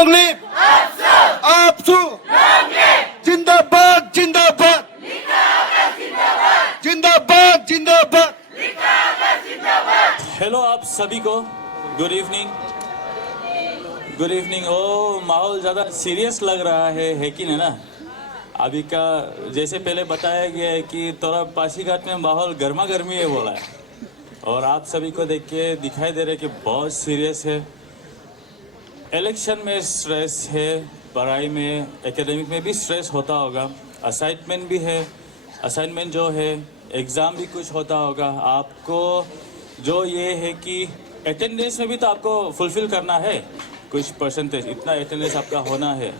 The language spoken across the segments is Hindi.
लॉन्ग लिव आपसू जिंदाबाद जिंदाबाद जिंदाबाद जिंदाबाद। हेलो आप सभी को, गुड इवनिंग। Good evening. ओ माहौल ज़्यादा सीरियस लग रहा है कि नहीं ना? अभी का जैसे पहले बताया गया है कि थोड़ा पासीघाट में माहौल गर्मा गर्मी है बोला है, और आप सभी को देख के दिखाई दे रहा है कि बहुत सीरियस है। इलेक्शन में स्ट्रेस है, पढ़ाई में, एकेडमिक में भी स्ट्रेस होता होगा, असाइनमेंट भी है, असाइनमेंट जो है एग्ज़ाम भी कुछ होता होगा। आपको जो ये है कि अटेंडेंस में भी तो आपको फुलफिल करना है कुछ परसेंटेज, इतना अटेंडेंस आपका होना है।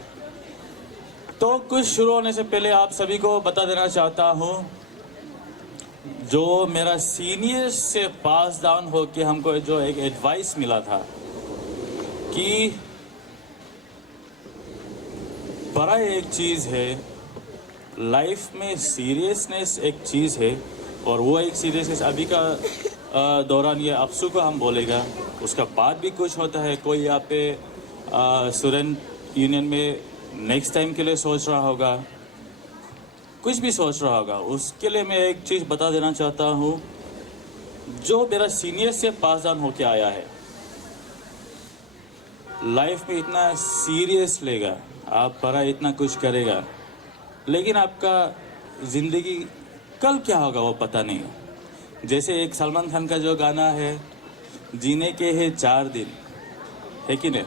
तो कुछ शुरू होने से पहले आप सभी को बता देना चाहता हूँ, जो मेरा सीनियर से पास डाउन हो के हमको जो एक एडवाइस मिला था कि पढ़ाई एक चीज़ है, लाइफ में सीरियसनेस एक चीज़ है, और वो एक सीरियसनेस अभी का दौरान ये अफसू को हम बोलेगा, उसका बाद भी कुछ होता है। कोई यहाँ पे स्टूडेंट यूनियन में नेक्स्ट टाइम के लिए सोच रहा होगा, कुछ भी सोच रहा होगा, उसके लिए मैं एक चीज़ बता देना चाहता हूँ। जो मेरा सीनियर से पास डाउन होके आया है, लाइफ में इतना सीरियस लेगा, आप पढ़ाई इतना कुछ करेगा, लेकिन आपका ज़िंदगी कल क्या होगा वो पता नहीं। जैसे एक सलमान खान का जो गाना है, जीने के हैं 4 दिन, है कि नहीं?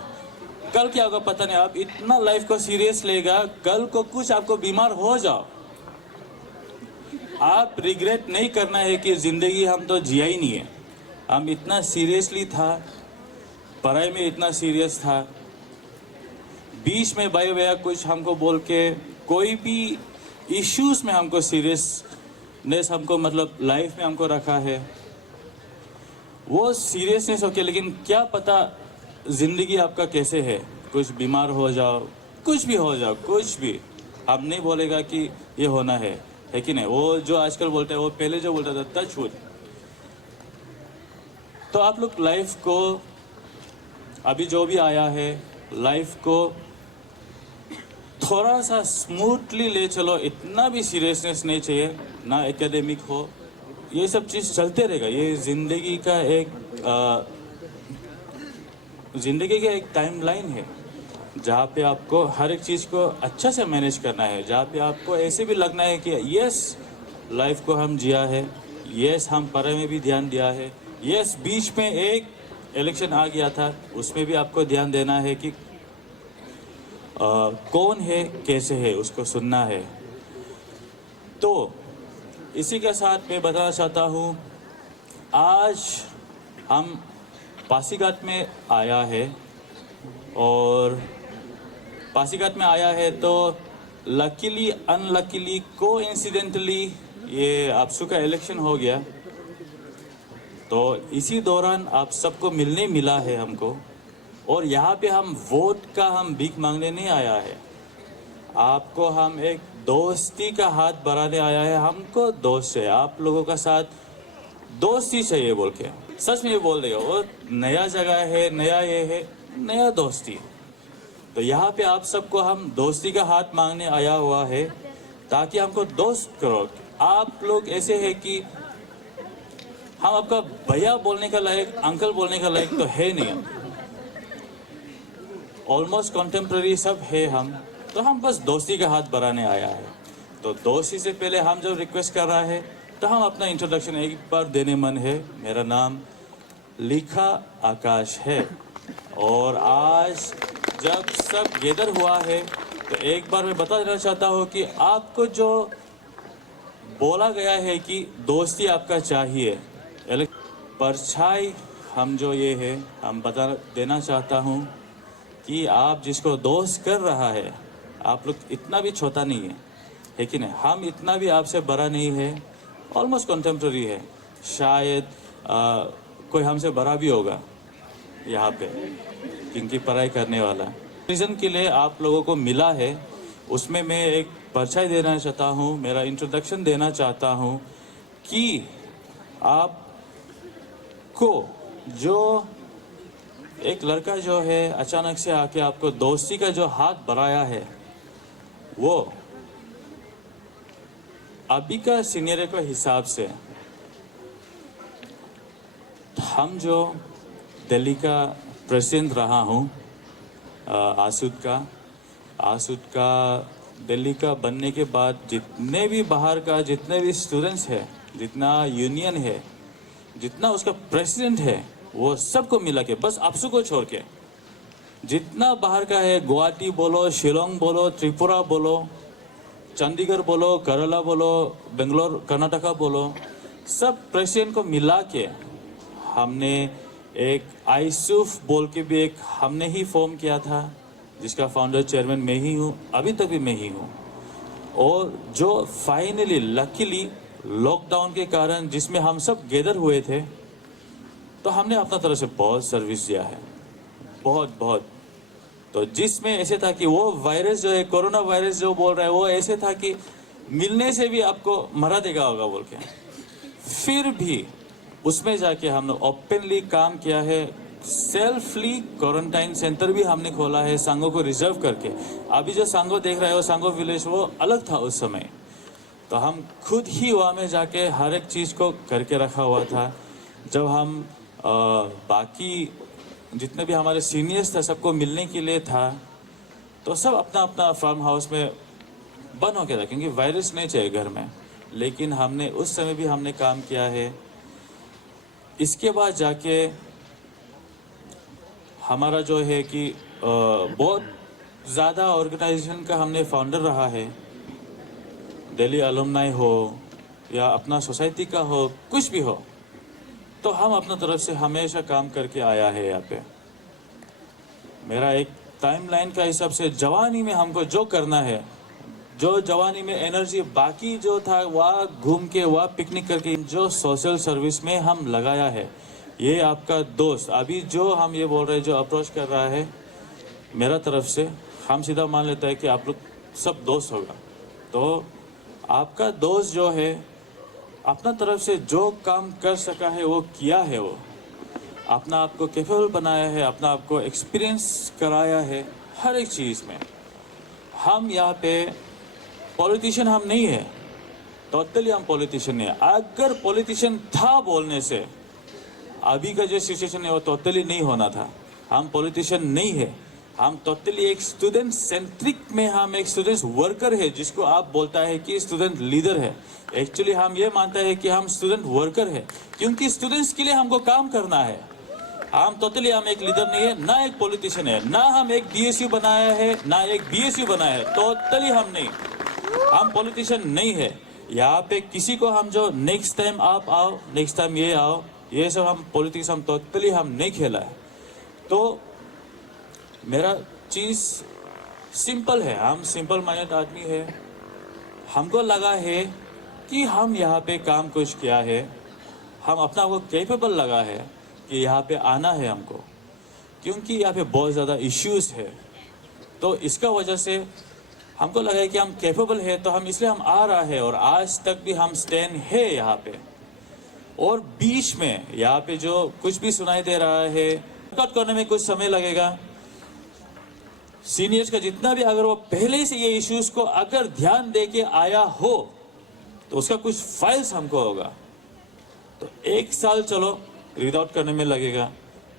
कल क्या होगा पता नहीं। आप इतना लाइफ को सीरियस लेगा, कल को कुछ आपको बीमार हो जाओ, आप रिग्रेट नहीं करना है कि ज़िंदगी हम तो जिया ही नहीं है। हम इतना सीरियसली था, पढ़ाई में इतना सीरियस था, बीच में भाई भैया कुछ हमको बोल के, कोई भी इश्यूज़ में हमको सीरियसनेस हमको मतलब लाइफ में हमको रखा है, वो सीरियसनेस ओके, लेकिन क्या पता ज़िंदगी आपका कैसे है, कुछ बीमार हो जाओ, कुछ भी हो जाओ, कुछ भी। हम नहीं बोलेगा कि ये होना है कि नहीं? वो जो आजकल बोलते हैं, वो पहले जो बोलता था टच वुड। तो आप लोग लाइफ को, अभी जो भी आया है, लाइफ को थोड़ा सा स्मूथली ले चलो, इतना भी सीरियसनेस नहीं चाहिए ना। एकेडमिक हो, ये सब चीज़ चलते रहेगा। ये ज़िंदगी का एक टाइमलाइन है, जहाँ पे आपको हर एक चीज़ को अच्छा से मैनेज करना है, जहाँ पे आपको ऐसे भी लगना है कि यस लाइफ को हम जिया है, यस हम पढ़ाई में भी ध्यान दिया है, यस बीच में एक इलेक्शन आ गया था, उसमें भी आपको ध्यान देना है कि कौन है, कैसे है, उसको सुनना है। तो इसी के साथ मैं बताना चाहता हूँ, आज हम पासीघाट में आया है, और पासीघाट में आया है तो लकीली अनलकीली कोइंसिडेंटली ये आपसू का इलेक्शन हो गया। तो इसी दौरान आप सबको मिलने मिला है हमको, और यहाँ पे हम वोट का हम भीख मांगने नहीं आया है, आपको हम एक दोस्ती का हाथ बढ़ाने आया है। हमको दोस्त है, आप लोगों का साथ दोस्ती चाहिए बोल के, सच में ये बोल रहे हो। वो नया जगह है, नया ये है, नया दोस्ती। तो यहाँ पे आप सबको हम दोस्ती का हाथ मांगने आया हुआ है, ताकि हमको दोस्त करो। आप लोग ऐसे है कि हम आपका भैया बोलने का लायक, अंकल बोलने का लायक तो है नहीं, ऑलमोस्ट कॉन्टेम्प्रेरी सब है हम, तो हम बस दोस्ती का हाथ बढ़ाने आया है। तो दोस्ती से पहले हम जब रिक्वेस्ट कर रहा है, तो हम अपना इंट्रोडक्शन एक बार देने मन है। मेरा नाम लिखा आकाश है, और आज जब सब गैदर हुआ है, तो एक बार मैं बता देना चाहता हूँ कि आपको जो बोला गया है कि दोस्ती आपका चाहिए, परछाई हम जो ये है, हम बता देना चाहता हूँ कि आप जिसको दोस्त कर रहा है, आप लोग इतना भी छोटा नहीं है कि नहीं? हम इतना भी आपसे बड़ा नहीं है, ऑलमोस्ट कंटेम्प्रेरी है। शायद कोई हमसे बड़ा भी होगा यहाँ पे, क्योंकि पढ़ाई करने वाला रीज़न के लिए आप लोगों को मिला है, उसमें मैं एक परिचय देना चाहता हूँ, मेरा इंट्रोडक्शन देना चाहता हूँ कि आपको जो एक लड़का जो है अचानक से आके आपको दोस्ती का जो हाथ बढ़ाया है, वो अभी का सीनियर के हिसाब से हम जो दिल्ली का प्रेसिडेंट रहा हूँ, आसूद का दिल्ली का बनने के बाद जितने भी बाहर का जितने भी स्टूडेंट्स है, जितना यूनियन है, जितना उसका प्रेसिडेंट है, वो सबको मिला के, बस आपसू को छोड़ के जितना बाहर का है, गुवाहाटी बोलो, शिलोंग बोलो, त्रिपुरा बोलो, चंडीगढ़ बोलो, केरला बोलो, बेंगलोर कर्नाटका बोलो, सब प्रेसिडेंट को मिला के हमने एक आईसूफ बोल के भी एक हमने ही फॉर्म किया था, जिसका फाउंडर चेयरमैन मैं ही हूँ, अभी तक भी मैं ही हूँ। और जो फाइनली लकीली लॉकडाउन के कारण जिसमें हम सब गैदर हुए थे, तो हमने अपना तरफ से बहुत सर्विस दिया है, बहुत बहुत। तो जिसमें ऐसे था कि वो वायरस जो है, कोरोना वायरस जो बोल रहा है, वो ऐसे था कि मिलने से भी आपको मरा देगा होगा बोल के, फिर भी उसमें जाके हमने ओपनली काम किया है। सेल्फली क्वारंटाइन सेंटर भी हमने खोला है सांगो को रिजर्व करके। अभी जो सांगो देख रहे हो, सांगो विलेज, वो अलग था उस समय। तो हम खुद ही वहाँ में जाके हर एक चीज़ को करके रखा हुआ था। जब हम बाकी जितने भी हमारे सीनियर्स थे सबको मिलने के लिए था, तो सब अपना अपना फार्म हाउस में बंद होकर रहा, क्योंकि वायरस नहीं चाहिए घर में। लेकिन हमने उस समय भी हमने काम किया है। इसके बाद जाके हमारा जो है कि बहुत ज़्यादा ऑर्गेनाइजेशन का हमने फाउंडर रहा है। दिल्ली अलुमनाई हो या अपना सोसाइटी का हो, कुछ भी हो, तो हम अपना तरफ से हमेशा काम करके आया है यहाँ पे। मेरा एक टाइमलाइन का हिसाब से जवानी में हमको जो करना है, जो जवानी में एनर्जी बाकी जो था वह घूम के, वह पिकनिक करके, जो सोशल सर्विस में हम लगाया है, ये आपका दोस्त अभी जो हम ये बोल रहे हैं, जो अप्रोच कर रहा है मेरा तरफ से, हम सीधा मान लेते हैं कि आप लोग सब दोस्त होगा। तो आपका दोस्त जो है अपना तरफ से जो काम कर सका है वो किया है, वो अपना आप को कैपेबल बनाया है, अपना आप को एक्सपीरियंस कराया है हर एक चीज़ में। हम यहाँ पे पॉलिटिशियन हम नहीं है, टोटली हम पॉलिटिशियन नहीं है। अगर पॉलिटिशियन था बोलने से अभी का जो सिचुएशन है वो टोटली नहीं होना था। हम पॉलिटिशियन नहीं है, हम टोटली एक स्टूडेंट सेंट्रिक में, हम एक स्टूडेंट वर्कर है, जिसको आप बोलता है कि स्टूडेंट लीडर है। एक्चुअली हम ये मानता है कि हम स्टूडेंट वर्कर है, क्योंकि स्टूडेंट्स के लिए हमको काम करना है। हम टोटली हम एक लीडर नहीं है, ना एक पॉलिटिशियन है, ना हम एक डीएसयू बनाया है, ना एक बीएसयू बनाया है, टोटली हम नहीं, हम पॉलिटिशियन नहीं है। यहाँ पे किसी को हम जो नेक्स्ट टाइम आप आओ, नेक्स्ट टाइम ये आओ, ये सब हम पॉलिटिक्स हम टोटली हम नहीं खेला है। तो मेरा चीज़ सिंपल है, हम सिंपल माइंडेड आदमी है। हमको लगा है कि हम यहाँ पे काम कुछ किया है, हम अपना को कैपेबल लगा है कि यहाँ पे आना है हमको, क्योंकि यहाँ पे बहुत ज़्यादा इश्यूज है। तो इसका वजह से हमको लगा है कि हम कैपेबल है, तो हम इसलिए हम आ रहा है, और आज तक भी हम स्टैंड है यहाँ पे। और बीच में यहाँ पे जो कुछ भी सुनाई दे रहा है, रिकॉर्ड करने में कुछ समय लगेगा। सीनियर्स का जितना भी, अगर वो पहले से ये इश्यूज को अगर ध्यान दे के आया हो, तो उसका कुछ फाइल्स हमको होगा। तो 1 साल चलो रीड आउट करने में लगेगा,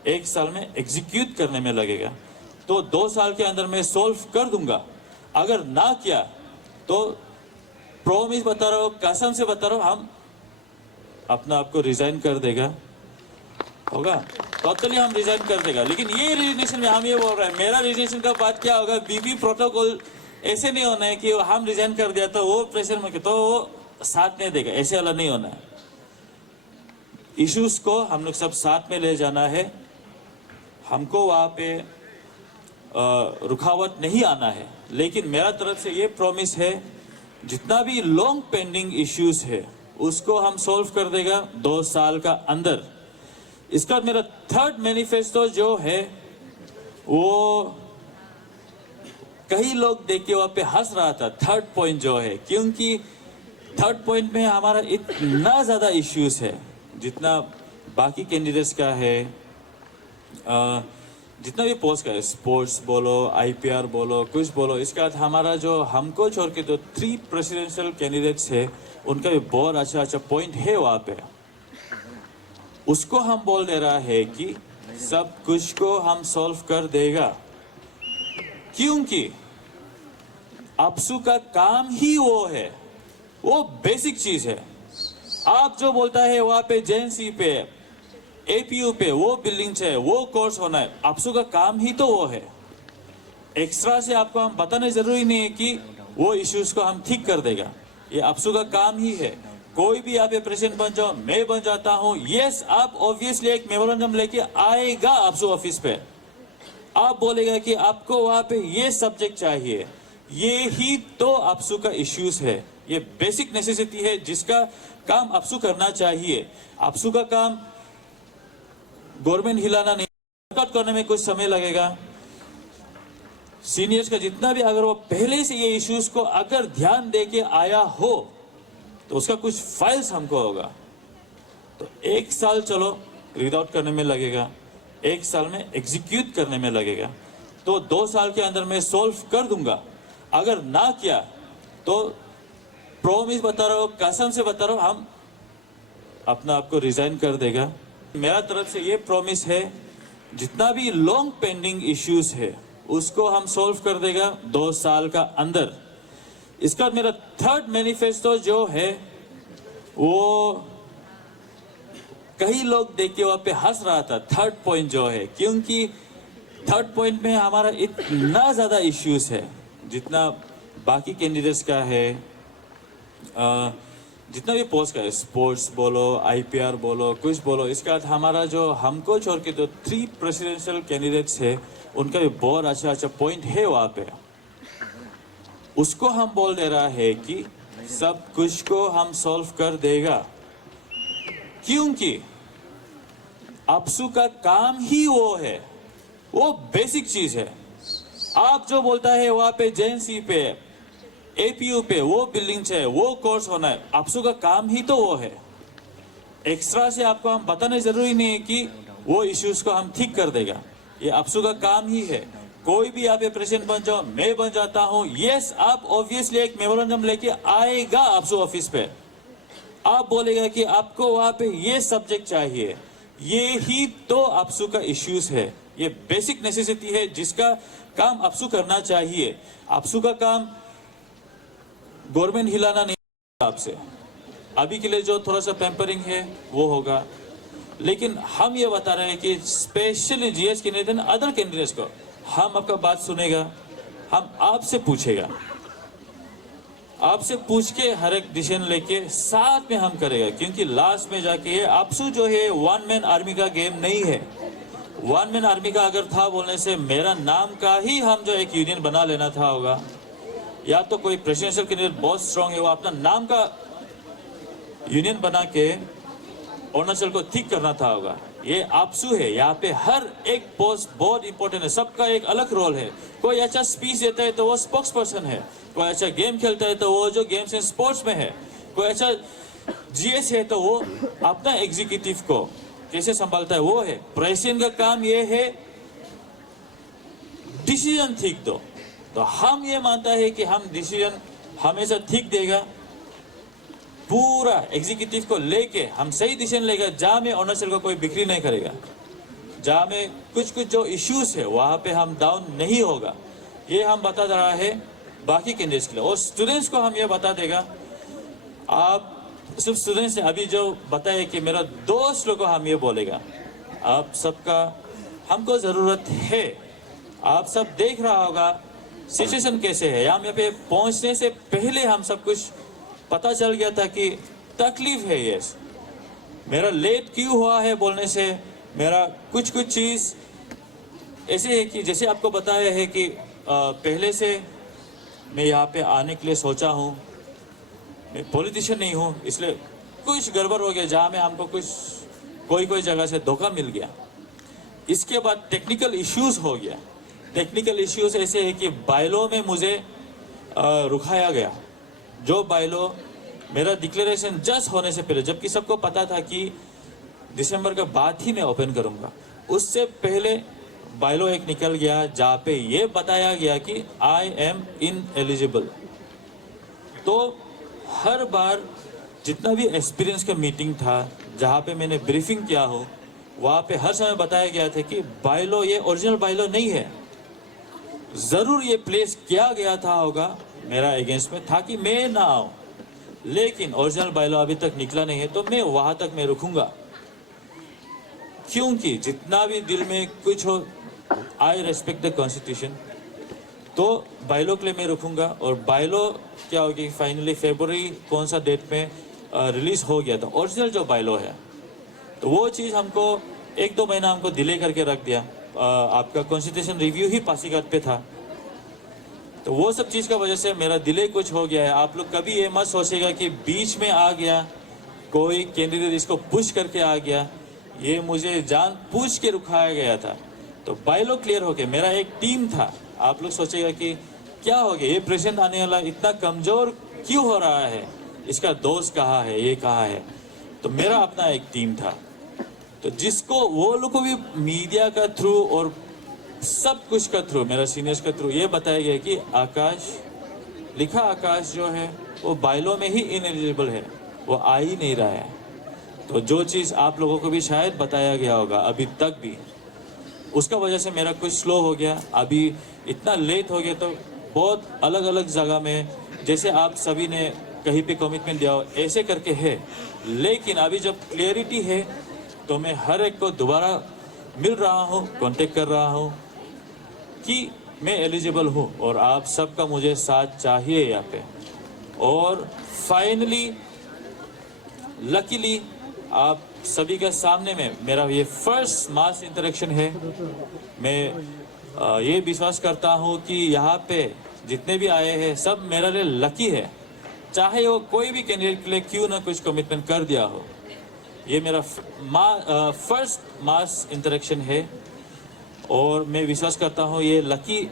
1 साल में एग्जीक्यूट करने में लगेगा, तो 2 साल के अंदर मैं सोल्व कर दूंगा। अगर ना किया तो प्रॉमिस बता रहा हूँ, कसम से बता रहा हूँ, हम अपना आपको रिजाइन कर देगा, होगा टोटली हम रिजाइन कर देगा। लेकिन ये रिजिग्नेशन में हम ये बोल रहे हैं, मेरा रिजिग्नेशन का बात क्या होगा, बीबी प्रोटोकॉल ऐसे नहीं होना है कि हम रिजाइन कर दिया तो वो प्रेशर में तो वो साथ नहीं देगा, ऐसे वाला नहीं होना है। इश्यूज को हम लोग सब साथ में ले जाना है, हमको वहाँ पे रुकावट नहीं आना है। लेकिन मेरा तरफ से ये प्रॉमिस है, जितना भी लॉन्ग पेंडिंग इश्यूज है उसको हम सॉल्व कर देगा 2 साल का अंदर। इसका मेरा थर्ड मैनिफेस्टो जो है, वो कई लोग देख के वहाँ पे हंस रहा था, थर्ड पॉइंट जो है, क्योंकि थर्ड पॉइंट में हमारा इतना ज़्यादा इश्यूज है जितना बाकी कैंडिडेट्स का है। जितना भी पोस्ट है, स्पोर्ट्स बोलो, आईपीआर बोलो, कुछ बोलो, इसके बाद हमारा जो हमको छोड़ के जो 3 प्रेसिडेंशियल कैंडिडेट्स है, उनका भी बहुत अच्छा अच्छा पॉइंट है वहाँ पे। उसको हम बोल दे रहा है कि सब कुछ को हम सॉल्व कर देगा, क्योंकि अपसू का काम ही वो है, वो बेसिक चीज है। आप जो बोलता है वहां पे जेएनसी पे, एपीयू पे, वो बिल्डिंग है, वो कोर्स होना है, अपसू का काम ही तो वो है। एक्स्ट्रा से आपको हम बताने जरूरी नहीं है कि वो इश्यूज को हम ठीक कर देगा, ये अपसू का काम ही है। कोई भी आप प्रेसिडेंट बन जाओ, मैं बन जाता हूं, यस आप ऑब्वियसली एक मेमोरेंडम लेके आएगा अपसू ऑफिस पे, आप बोलेगा कि आपको वहां पे ये सब्जेक्ट चाहिए, ये ही तो अपसू का इश्यूज है, ये बेसिक नेसेसिटी है जिसका काम अपसू करना चाहिए। अपसू का काम गवर्नमेंट हिलाना नहीं, वर्कआउट करने में कुछ समय लगेगा। सीनियर्स का जितना भी, अगर वो पहले से ये इश्यूज को अगर ध्यान दे के आया हो तो उसका कुछ फाइल्स हमको होगा। तो 1 साल चलो रीड आउट करने में लगेगा, 1 साल में एग्जीक्यूट करने में लगेगा, तो 2 साल के अंदर मैं सोल्व कर दूंगा। अगर ना किया तो प्रॉमिस बता रहा हूं, कसम से बता रहा हूं, हम अपना आपको रिजाइन कर देगा। मेरा तरफ से ये प्रॉमिस है, जितना भी लॉन्ग पेंडिंग इश्यूज है उसको हम सोल्व कर देगा 2 साल का अंदर। इसका मेरा 3rd मैनिफेस्टो जो है, वो कई लोग देख के वहां पे हंस रहा था 3rd पॉइंट जो है, क्योंकि 3rd पॉइंट में हमारा इतना ज्यादा इश्यूज है जितना बाकी कैंडिडेट्स का है। जितना भी पोस्ट है, स्पोर्ट्स बोलो, आईपीआर बोलो, कुछ बोलो, इसके बाद हमारा जो हमको छोड़ के जो 3 प्रेसिडेंशियल कैंडिडेट्स है, उनका भी बहुत अच्छा अच्छा पॉइंट है वहां पे। उसको हम बोल दे रहा है कि सब कुछ को हम सॉल्व कर देगा, क्योंकि अपसू का काम ही वो है, वो बेसिक चीज है। आप जो बोलता है वहां पे जेएनसी पे, एपीयू पे, वो बिल्डिंग है, वो कोर्स होना है, अपसू का काम ही तो वो है। एक्स्ट्रा से आपको हम बताने जरूरी नहीं है कि वो इश्यूज को हम ठीक कर देगा, ये अपसू का काम ही है। कोई भी आप प्रेसिडेंट बन जाओ, मैं बन जाता हूं, यस आप ऑब्वियसली एक मेमोरेंडम लेके आएगा अपसू ऑफिस पे, आप बोलेगा कि आपको वहां पे ये सब्जेक्ट चाहिए, ये ही तो अपसू का इश्यूज है, ये बेसिक नेसेसिटी है जिसका काम अपसू करना चाहिए। अपसू का काम गवर्नमेंट हिलाना नहीं आपसे, अभी के लिए जो थोड़ा सा पैम्परिंग है वो होगा, लेकिन हम ये बता रहे हैं कि specially GS candidate, other candidates को हम आपका बात सुनेगा, हम आपसे पूछेगा, आपसे पूछ के हर एक डिसीजन लेके साथ में हम करेगा, क्योंकि लास्ट में जाके ये अपसू जो है 1 मैन आर्मी का गेम नहीं है। 1 मैन आर्मी का अगर था बोलने से मेरा नाम का ही हम जो एक यूनियन बना लेना था होगा, या तो कोई प्रेसिडेंशियल कैंडिडेट बहुत स्ट्रांग है वो अपना नाम का यूनियन बना के अरुणाचल को ठीक करना था होगा। ये आपसू है, यहाँ पे हर एक पोस्ट बहुत इंपॉर्टेंट है, सबका एक अलग रोल है। कोई अच्छा स्पीच देता है तो वो स्पोक्स पर्सन है, कोई अच्छा गेम खेलता है तो वो जो गेम्स एंड स्पोर्ट्स में है, कोई अच्छा जीएस है तो वो अपना एग्जीक्यूटिव को कैसे संभालता है वो है। प्रेसिडेंट का काम ये है डिसीजन ठीक दो, तो हम ये मानता है कि हम डिसीजन हमेशा ठीक देगा, पूरा एग्जीक्यूटिव को लेके हम सही डिसीजन लेगा, जहां में अरुणाचल को कोई बिक्री नहीं करेगा, जहां में कुछ जो इश्यूज है वहां पे हम डाउन नहीं होगा। ये हम बता रहा है बाकी कैंडिडेट्स के लिए, और स्टूडेंट्स को हम ये बता देगा। आप सिर्फ स्टूडेंट्स हैं, अभी जो बताए कि मेरा दोस्त लोग को हम ये बोलेगा, आप सबका हमको जरूरत है। आप सब देख रहा होगा सिचुएशन कैसे है, यहाँ पे पहुंचने से पहले हम सब कुछ पता चल गया था कि तकलीफ है। ये मेरा लेट क्यों हुआ है बोलने से मेरा कुछ चीज ऐसे है कि जैसे आपको बताया है कि पहले से मैं यहाँ पे आने के लिए सोचा हूँ, मैं पॉलिटिशियन नहीं हूँ, इसलिए कुछ गड़बड़ हो गया जहाँ में हमको कुछ कोई जगह से धोखा मिल गया। इसके बाद टेक्निकल इश्यूज हो गया। टेक्निकल इश्यूज ऐसे है कि बायलो में मुझे रुकाया गया, जो बायलो मेरा डिक्लेरेशन जस्ट होने से पहले, जबकि सबको पता था कि दिसंबर के बाद ही मैं ओपन करूंगा, उससे पहले बायलो एक निकल गया जहाँ पे ये बताया गया कि आई एम इनएलिजिबल। तो हर बार जितना भी एक्सपीरियंस का मीटिंग था जहाँ पे मैंने ब्रीफिंग किया हो, वहाँ पे हर समय बताया गया था कि बायलो ये ओरिजिनल बायलो नहीं है। ज़रूर ये प्लेस किया गया था होगा मेरा अगेंस्ट में ताकि मैं ना आऊँ, लेकिन ओरिजिनल बायलो अभी तक निकला नहीं है तो मैं वहाँ तक मैं रुकूंगा। क्योंकि जितना भी दिल में कुछ हो, आई रेस्पेक्ट द कॉन्स्टिट्यूशन, तो बायलो के लिए मैं रुकूंगा। और बायलो क्या होगी फाइनली फरवरी कौन सा डेट में रिलीज हो गया था ओरिजिनल जो बायलो है, तो वो चीज़ हमको 1-2 महीना हमको डिले करके रख दिया। आपका कॉन्स्टिट्यूशन रिव्यू ही पासीघाट पे था, तो वो सब चीज़ का वजह से मेरा डिले कुछ हो गया है। आप लोग कभी ये मत सोचेगा कि बीच में आ गया कोई कैंडिडेट इसको पुश करके आ गया, ये मुझे जान पूछ के रुकाया गया था। तो बायलो क्लियर हो गया, मेरा एक टीम था। आप लोग सोचेगा कि क्या हो गया, ये प्रेसिडेंट आने वाला इतना कमज़ोर क्यों हो रहा है, इसका दोस्त कहाँ है, ये कहाँ है। तो मेरा अपना एक टीम था, तो जिसको वो लोग को भी मीडिया का थ्रू और सब कुछ का थ्रू, मेरा सीनियर्स का थ्रू ये बताया गया कि आकाश, लिखा आकाश जो है वो बायलो में ही इनएलिजिबल है, वो आ ही नहीं रहा है। तो जो चीज़ आप लोगों को भी शायद बताया गया होगा अभी तक भी, उसका वजह से मेरा कुछ स्लो हो गया, अभी इतना लेट हो गया। तो बहुत अलग अलग जगह में जैसे आप सभी ने कहीं पे कमिटमेंट दिया हो ऐसे करके है, लेकिन अभी जब क्लियरिटी है तो मैं हर एक को दोबारा मिल रहा हूँ, कांटेक्ट कर रहा हूँ कि मैं एलिजिबल हूँ और आप सबका मुझे साथ चाहिए यहाँ पे। और फाइनली लकीली आप सभी के सामने में मेरा ये फर्स्ट मास इंटरेक्शन है। मैं ये विश्वास करता हूँ कि यहाँ पे जितने भी आए हैं सब मेरे लिए लकी है, चाहे वो कोई भी कैंडिडेट के लिए क्यों ना कुछ कमिटमेंट कर दिया हो। ये मेरा फर्स्ट मास इंटरेक्शन है और मैं विश्वास करता हूँ ये लकी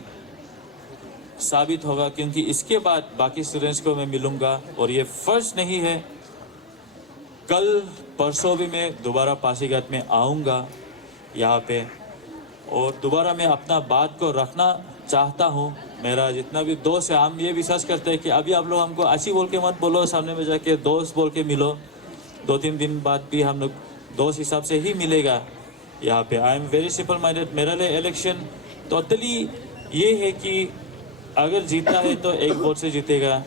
साबित होगा, क्योंकि इसके बाद बाकी स्टूडेंट्स को मैं मिलूँगा। और ये फर्स्ट नहीं है, कल परसों भी मैं दोबारा पासीघाट में आऊँगा यहाँ पे, और दोबारा मैं अपना बात को रखना चाहता हूँ। मेरा जितना भी दोस्त है, हम ये विश्वास करते हैं कि अभी आप लोग हमको अच्छी बोल के मत बोलो, सामने में जाके दोस्त बोल के मिलो। 2-3 दिन बाद भी हम लोग दोस्त हिसाब से ही मिलेगा यहाँ पे। I am very simple minded. मेरे लिए इलेक्शन टोटली ये है कि अगर जीता है तो एक वोट से जीतेगा,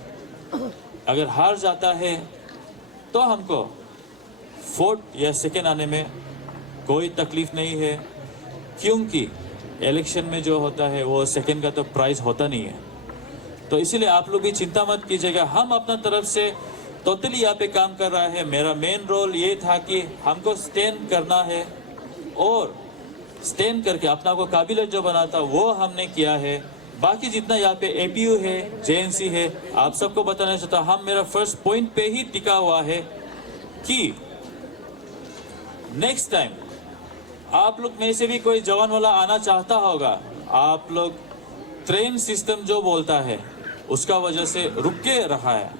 अगर हार जाता है तो हमको फोर्थ या सेकेंड आने में कोई तकलीफ नहीं है, क्योंकि इलेक्शन में जो होता है वो सेकेंड का तो प्राइज होता नहीं है। तो इसीलिए आप लोग भी चिंता मत कीजिएगा, हम अपना तरफ से टोटली यहाँ पे काम कर रहा है। मेरा मेन रोल ये था कि हमको स्टैंड करना है और स्टैंड करके अपना को काबिलियत जो बनाता वो हमने किया है। बाकी जितना यहाँ पे एपीयू है, जेएनसी है, आप सबको बताना चाहता हूँ, हम मेरा फर्स्ट पॉइंट पे ही टिका हुआ है कि नेक्स्ट टाइम आप लोग में से भी कोई जवान वाला आना चाहता होगा, आप लोग ट्रेन सिस्टम जो बोलता है उसका वजह से रुक के रखा है,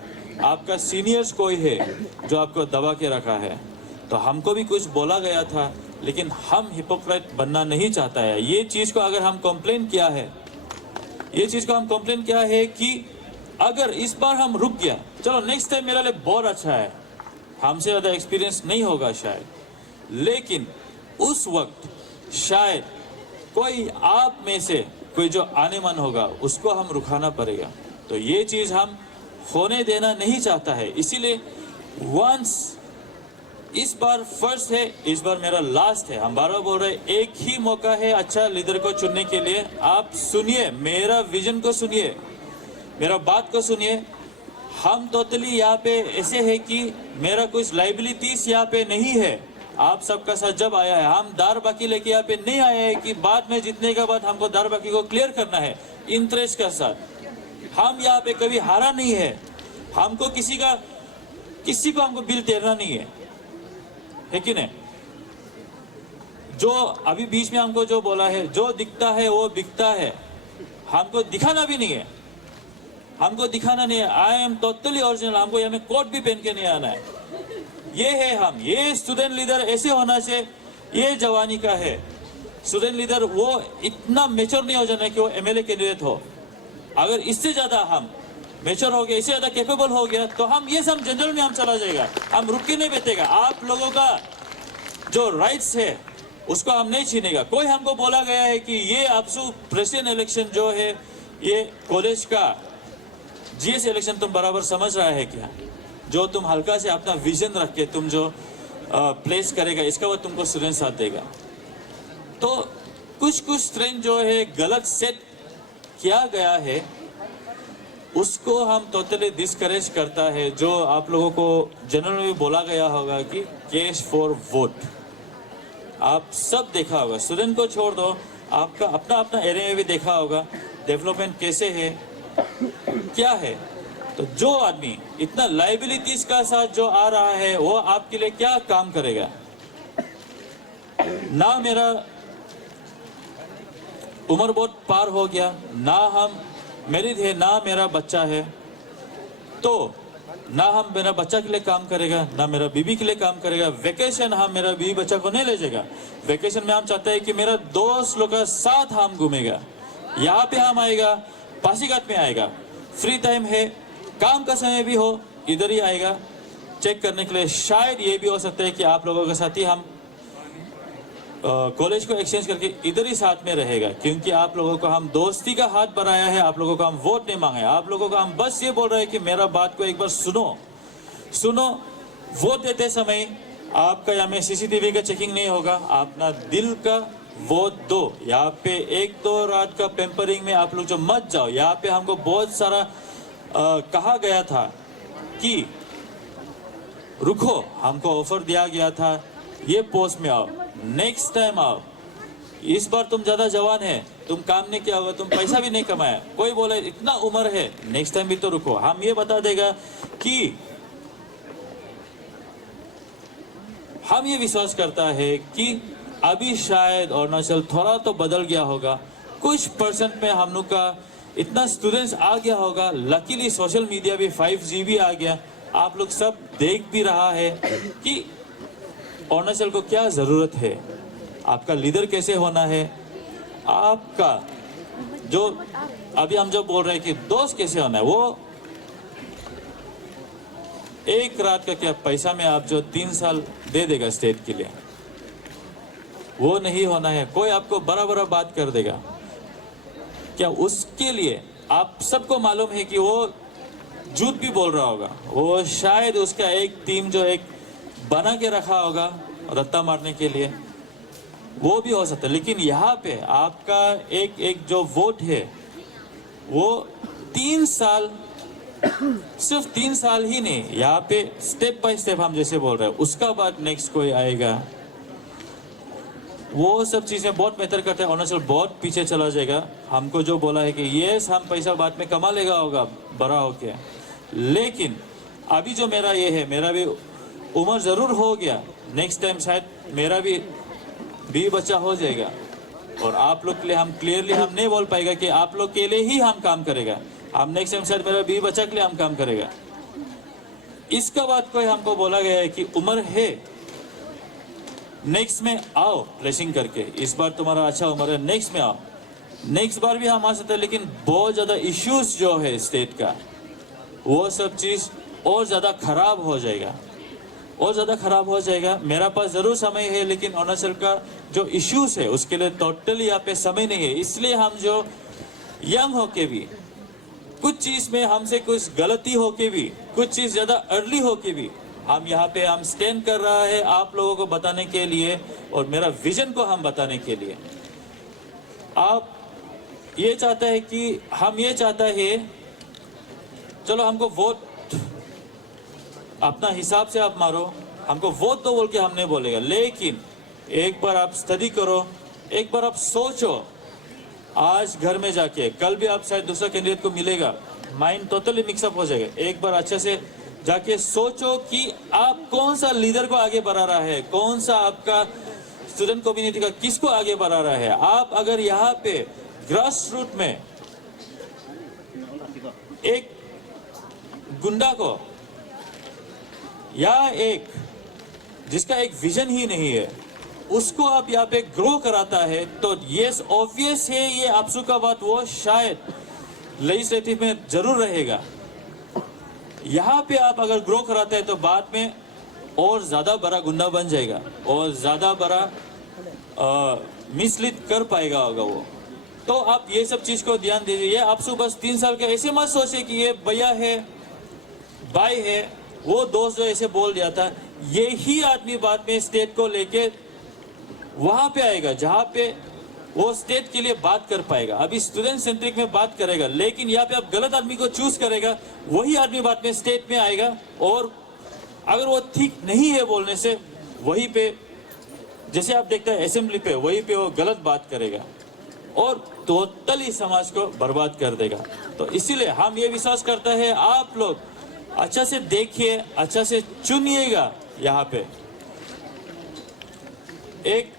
आपका सीनियर्स कोई है जो आपको दबा के रखा है। तो हमको भी कुछ बोला गया था, लेकिन हम हिपोक्रेट बनना नहीं चाहता है। ये चीज़ को अगर हम कंप्लेन किया है, ये चीज़ को हम कंप्लेन किया है कि अगर इस बार हम रुक गया, चलो नेक्स्ट टाइम मेरे लिए बहुत अच्छा है, हमसे ज़्यादा एक्सपीरियंस नहीं होगा शायद, लेकिन उस वक्त शायद कोई आप में से कोई जो आने मन होगा उसको हम रुकाना पड़ेगा। तो ये चीज़ हम होने देना नहीं चाहता है। इसीलिए वंस इस बार फर्स्ट है, इस बार मेरा लास्ट है। हम बार-बार बोल रहे हैं, एक ही मौका है अच्छा लीडर को चुनने के लिए। आप सुनिए, मेरा विजन को सुनिए, मेरा बात को सुनिए। हम टोटली यहाँ पे ऐसे है कि मेरा कुछ लाइबिलिटीज यहाँ पे नहीं है। आप सबका साथ जब आया है, हम दार बाकी लेके यहाँ पे नहीं आए हैं कि बाद में जीतने के बाद हमको दार बाकी को क्लियर करना है इंटरेस्ट के साथ। हम यहाँ पे कभी हारा नहीं है, हमको किसी को हमको बिल तेरना नहीं है कि नहीं। जो अभी बीच में हमको जो बोला है, जो दिखता है वो बिकता है, हमको दिखाना भी नहीं है, हमको दिखाना नहीं है। आई एम टोटली ओरिजिनल, हमको यहाँ में कोट भी पहन के नहीं आना है। ये है हम, ये स्टूडेंट लीडर ऐसे होना चाहिए, ये जवानी का है। स्टूडेंट लीडर वो इतना मेच्योर नहीं हो जाना कि वो एमएलए कैंडिडेट हो। अगर इससे ज्यादा हम मेच्योर हो गया, इससे ज्यादा कैपेबल हो गया, तो हम ये सब जनरल में हम चला जाएगा, हम रुक के नहीं बैठेगा। आप लोगों का जो राइट्स है उसको हम नहीं छीनेगा। कोई हमको बोला गया है कि ये आपसू प्रेसिडेंट इलेक्शन जो है ये कॉलेज का जीएस इलेक्शन तुम बराबर समझ रहा है क्या? जो तुम हल्का से अपना विजन रख के तुम जो प्लेस करेगा, इसका वो तुमको स्टूडेंट साथ देगा। तो कुछ स्ट्रेंथ जो है गलत सेट किया गया है, उसको हम टोटली डिस्करेज करता है। जो आप लोगों को जनरल में भी बोला गया होगा कि कैश फॉर वोट, आप सब देखा होगा, स्टूडेंट को छोड़ दो, आपका अपना अपना एरिया में भी देखा होगा डेवलपमेंट कैसे है, क्या है। तो जो आदमी इतना लाइबिलिटीज का साथ जो आ रहा है, वो आपके लिए क्या काम करेगा? ना मेरा उम्र बहुत पार हो गया, ना हम मैरिड है, ना मेरा बच्चा है, तो ना हम मेरा बच्चा के लिए काम करेगा, ना मेरा बीबी के लिए काम करेगा। वेकेशन हम मेरा बीबी बच्चा को नहीं ले जाएगा। वेकेशन में हम चाहते हैं कि मेरा दोस्त लोग का साथ हम घूमेगा, यहाँ पे हम आएगा, पासीघाट में आएगा, फ्री टाइम है, काम का समय भी हो, इधर ही आएगा चेक करने के लिए। शायद ये भी हो सकता है कि आप लोगों के साथ ही हम कॉलेज को एक्सचेंज करके इधर ही साथ में रहेगा, क्योंकि आप लोगों को हम दोस्ती का हाथ बढ़ाया है, आप लोगों को हम वोट नहीं मांगे, आप लोगों को हम बस ये बोल रहे हैं कि मेरा बात को एक बार सुनो। वोट देते समय आपका यहाँ में सीसीटीवी का चेकिंग नहीं होगा, अपना दिल का वोट दो। यहाँ पे 1-2 रात का पेम्परिंग में आप लोग जो मत जाओ। यहाँ पे हमको बहुत सारा कहा गया था कि रुको, हमको ऑफर दिया गया था ये पोस्ट में आओ, नेक्स्ट टाइम आओ, इस बार तुम ज्यादा जवान है, तुम काम नहीं किया होगा, तुम पैसा भी नहीं कमाया, कोई बोले इतना उम्र है, नेक्स्ट टाइम भी तो रुको। हम ये बता देगा कि हम ये विश्वास करता है कि अभी शायद अरुणाचल थोड़ा तो बदल गया होगा, कुछ % में हम लोग का इतना स्टूडेंट्स आ गया होगा। लकीली सोशल मीडिया भी 5G भी आ गया, आप लोग सब देख भी रहा है कि अरुणाचल को क्या जरूरत है, आपका लीडर कैसे होना है, आपका जो अभी हम जो बोल रहे हैं कि दोस्त कैसे होना है, वो एक रात का क्या पैसा में आप जो 3 साल दे देगा स्टेट के लिए, वो नहीं होना है। कोई आपको बड़ा बात कर देगा क्या, उसके लिए आप सबको मालूम है कि वो झूठ भी बोल रहा होगा, वो शायद उसका एक टीम जो एक बना के रखा होगा रत्ता मारने के लिए, वो भी हो सकता है। लेकिन यहाँ पे आपका एक जो वोट है वो 3 साल, सिर्फ 3 साल ही नहीं, यहाँ पे स्टेप बाय स्टेप हम जैसे बोल रहे हैं, उसका बाद नेक्स्ट कोई आएगा, वो सब चीजें बहुत बेहतर करते हैं। अरुणाचल बहुत पीछे चला जाएगा। हमको जो बोला है कि यस हम पैसा बाद में कमा लेगा होगा बड़ा होके, लेकिन अभी जो मेरा ये है, मेरा भी उम्र जरूर हो गया, नेक्स्ट टाइम शायद मेरा भी बच्चा हो जाएगा, और आप लोग के लिए हम क्लियरली हम नहीं बोल पाएगा कि आप लोग के लिए ही हम काम करेगा, हम नेक्स्ट टाइम शायद मेरा भी बच्चा के लिए हम काम करेगा। इसका बाद कोई हमको बोला गया है कि उम्र है, नेक्स्ट में आओ प्लेसिंग करके, इस बार तुम्हारा अच्छा उम्र है, नेक्स्ट में आओ, नेक्स्ट बार भी हम आ सकते हैं। लेकिन बहुत ज्यादा इश्यूज जो है स्टेट का, वो सब चीज और ज्यादा खराब हो जाएगा, और ज्यादा खराब हो जाएगा। मेरा पास जरूर समय है, लेकिन अरुणाचल का जो इश्यूज है उसके लिए टोटली यहाँ पे समय नहीं है। इसलिए हम जो यंग होके भी, कुछ चीज में हमसे कुछ गलती होके भी, कुछ चीज ज्यादा अर्ली होके भी, हम यहाँ पे हम स्टैंड कर रहा है आप लोगों को बताने के लिए, और मेरा विजन को हम बताने के लिए। आप ये चाहता है कि हम ये चाहता है, चलो हमको वोट अपना हिसाब से आप मारो, हमको वोट दो बोल के हम नहीं बोलेगा, लेकिन एक बार आप स्टडी करो, एक बार आप सोचो, आज घर में जाके, कल भी आप शायद दूसरा कैंडिडेट को मिलेगा, माइंड टोटली मिक्सअप हो जाएगा। एक बार अच्छे से जाके सोचो कि आप कौन सा लीडर को आगे बढ़ा रहा है, कौन सा आपका स्टूडेंट कम्युनिटी का किसको आगे बढ़ा रहा है। आप अगर यहाँ पे ग्रास रूट में एक गुंडा को, या एक जिसका एक विजन ही नहीं है, उसको आप यहाँ पे ग्रो कराता है तो ये ऑब्वियस है, ये आपसू का बात वो शायद लेजिस्लेटिव में जरूर रहेगा। यहाँ पे आप अगर ग्रो कराते हैं तो बाद में और ज़्यादा बड़ा गुंडा बन जाएगा और ज़्यादा बड़ा मिसलीड कर पाएगा होगा वो। तो आप ये सब चीज़ को ध्यान दीजिए। ये आपसे बस 3 साल के ऐसे मत सोचे कि ये भैया है, भाई है, वो दोस्त जो ऐसे बोल दिया था, ये ही आदमी बाद में स्टेट को लेके वहाँ पे आएगा जहाँ पे वो स्टेट के लिए बात कर पाएगा। अभी स्टूडेंट सेंट्रिक में बात करेगा, लेकिन यहाँ पे आप गलत आदमी को चूज करेगा, वही आदमी बाद में स्टेट में आएगा और अगर वो ठीक नहीं है बोलने से, वहीं पे जैसे आप देखते हैं असेंबली पे, वहीं पे वो गलत बात करेगा और टोटली समाज को बर्बाद कर देगा। तो इसीलिए हम ये विश्वास करते हैं, आप लोग अच्छा से देखिए, अच्छा से चुनिएगा। यहाँ पे एक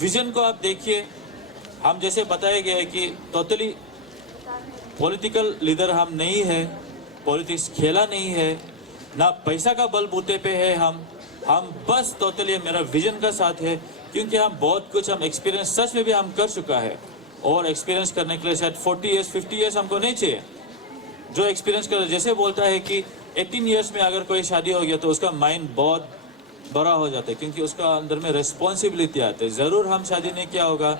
विजन को आप देखिए। हम जैसे बताया गया है कि टोटली पॉलिटिकल लीडर हम नहीं है, पॉलिटिक्स खेला नहीं है, ना पैसा का बलबूते पे है हम बस टोटली मेरा विजन का साथ है, क्योंकि हम बहुत कुछ हम एक्सपीरियंस सच में भी हम कर चुका है और एक्सपीरियंस करने के लिए शायद 40 इयर्स 50 इयर्स हमको नहीं चाहिए। जो एक्सपीरियंस कर, जैसे बोलता है कि 18 इयर्स में अगर कोई शादी हो गया तो उसका माइंड बहुत बड़ा हो जाता है, क्योंकि उसका अंदर में रिस्पॉन्सिबिलिटी आती है। ज़रूर हम शादी नहीं किया होगा,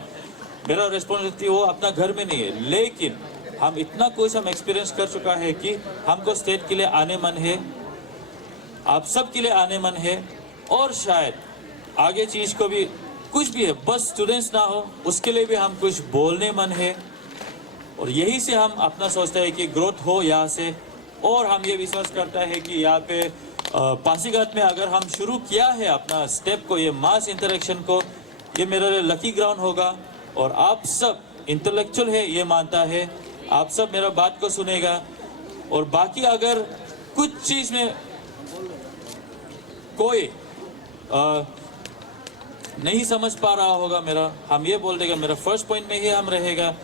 मेरा रिस्पॉन्सिबिलिटी वो अपना घर में नहीं है, लेकिन हम इतना कुछ हम एक्सपीरियंस कर चुका है कि हमको स्टेट के लिए आने मन है, आप सब के लिए आने मन है और शायद आगे चीज़ को भी कुछ भी है, बस स्टूडेंट्स ना हो उसके लिए भी हम कुछ बोलने मन है। और यही से हम अपना सोचते हैं कि ग्रोथ हो यहाँ से। और हम ये विश्वास करता है कि यहाँ पे पासीघाट में अगर हम शुरू किया है अपना स्टेप को, ये मास इंटरेक्शन को, ये मेरे लिए लकी ग्राउंड होगा। और आप सब इंटेलेक्चुअल है ये मानता है, आप सब मेरा बात को सुनेगा। और बाकी अगर कुछ चीज़ में कोई नहीं समझ पा रहा होगा मेरा, हम ये बोल देगा, मेरा फर्स्ट पॉइंट में ही हम रहेगा।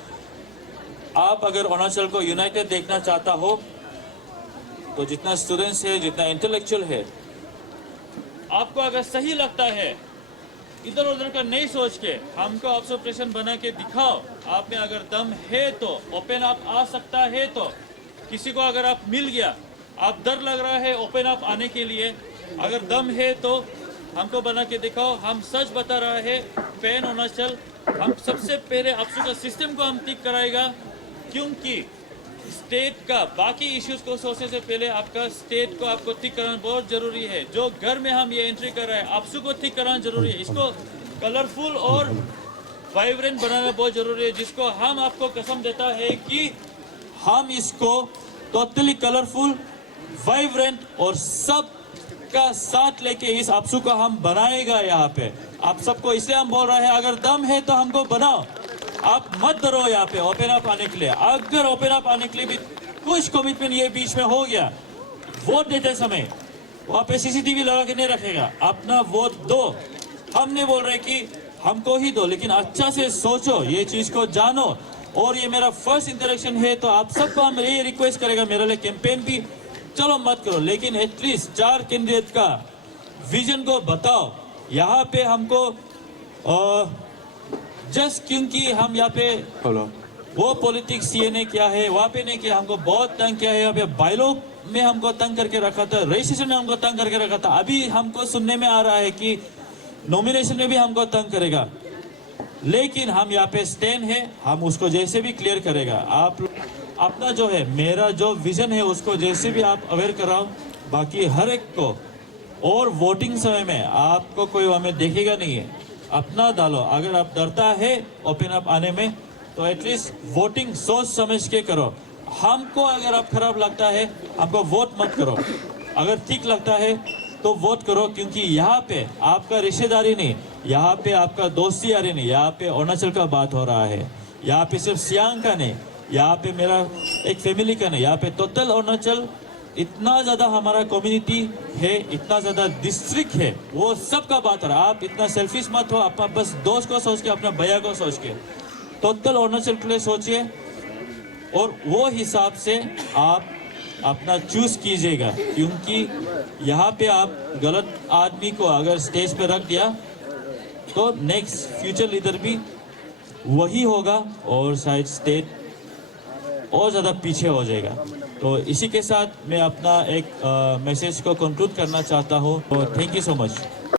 आप अगर अरुणाचल को यूनाइटेड देखना चाहता हो तो जितना स्टूडेंट्स है, जितना इंटेलेक्चुअल है, आपको अगर सही लगता है, इधर उधर का नहीं सोच के हमको ऑब्जर्वेशन बना के दिखाओ। आप में अगर दम है तो ओपन अप आ सकता है, तो किसी को अगर आप मिल गया, आप डर लग रहा है ओपन अप आने के लिए, अगर दम है तो हमको बना के दिखाओ। हम सच बता रहा है, पैन अरुणाचल हम सबसे पहले आपसू का सिस्टम को हम ठीक कराएगा, क्योंकि स्टेट का बाकी इश्यूज को सोचने से पहले आपका स्टेट को आपको ठीक कराना बहुत जरूरी है। जो घर में हम ये एंट्री कर रहे हैं, आपसू को ठीक कराना जरूरी है, इसको कलरफुल और वाइब्रेंट बनाना बहुत जरूरी है, जिसको हम आपको कसम देता है कि हम इसको टोटली कलरफुल, वाइब्रेंट और सब का साथ लेके इस आपसू का हम बनाएगा। यहाँ पे आप सबको इसलिए हम बोल रहे हैं, अगर दम है तो हमको बनाओ, आप मत डरो यहाँ पे ओपन अप आने के लिए। अगर ओपन अप आने के लिए भी कुछ कमिटमेंट ये बीच में हो गया, वोट देते समय वहाँ पे सीसीटीवी लगा के नहीं रखेगा, अपना वोट दो। हम नहीं बोल रहे कि हमको ही दो, लेकिन अच्छा से सोचो, ये चीज को जानो। और ये मेरा फर्स्ट इंटरेक्शन है, तो आप सबको हम ये रिक्वेस्ट करेगा, मेरे लिए कैंपेन भी चलो मत करो, लेकिन एटलीस्ट 4 कैंडिडेट का विजन को बताओ। यहाँ पे हमको जस्ट क्योंकि हम यहाँ पे वो पॉलिटिक्स ये नहीं किया है, वहाँ पे नहीं किया, हमको बहुत तंग किया है। यहाँ पे बायलॉ में हमको तंग करके रखा था, रजिस्ट्रेशन में हमको तंग करके रखा था, अभी हमको सुनने में आ रहा है कि नॉमिनेशन में भी हमको तंग करेगा। लेकिन हम यहाँ पे स्टैंड है, हम उसको जैसे भी क्लियर करेगा। आप अपना जो है, मेरा जो विजन है, उसको जैसे भी आप अवेयर कराओ, बाकी हर एक को। और वोटिंग समय में आपको कोई हमें देखेगा नहीं है, अपना डालो। अगर आप डरता है ओपन अप आने में, तो एटलीस्ट वोटिंग सोच समझ के करो। हमको अगर आप खराब लगता है, हमको वोट मत करो, अगर ठीक लगता है तो वोट करो, क्योंकि यहाँ पे आपका रिश्तेदारी नहीं, यहाँ पे आपका दोस्ती यारी नहीं, यहाँ पे अरुणाचल का बात हो रहा है। यहाँ पे सिर्फ सियांग का नहीं, यहाँ पे मेरा एक फैमिली का नहीं, यहाँ पे टोटल अरुणाचल, इतना ज़्यादा हमारा कम्युनिटी है, इतना ज़्यादा डिस्ट्रिक्ट है, वो सब का बात हो रहा है। आप इतना सेल्फिश मत हो, अपना बस दोस्त को सोच के, अपना भैया को सोच के, टोटल अरुणाचल के लिए सोचिए। और वो हिसाब से आप अपना चूज कीजिएगा, क्योंकि यहाँ पे आप गलत आदमी को अगर स्टेज पे रख दिया तो नेक्स्ट फ्यूचर लीडर भी वही होगा और शायद स्टेट और ज़्यादा पीछे हो जाएगा। तो इसी के साथ मैं अपना एक मैसेज को कंक्लूड करना चाहता हूँ। तो थैंक यू सो मच।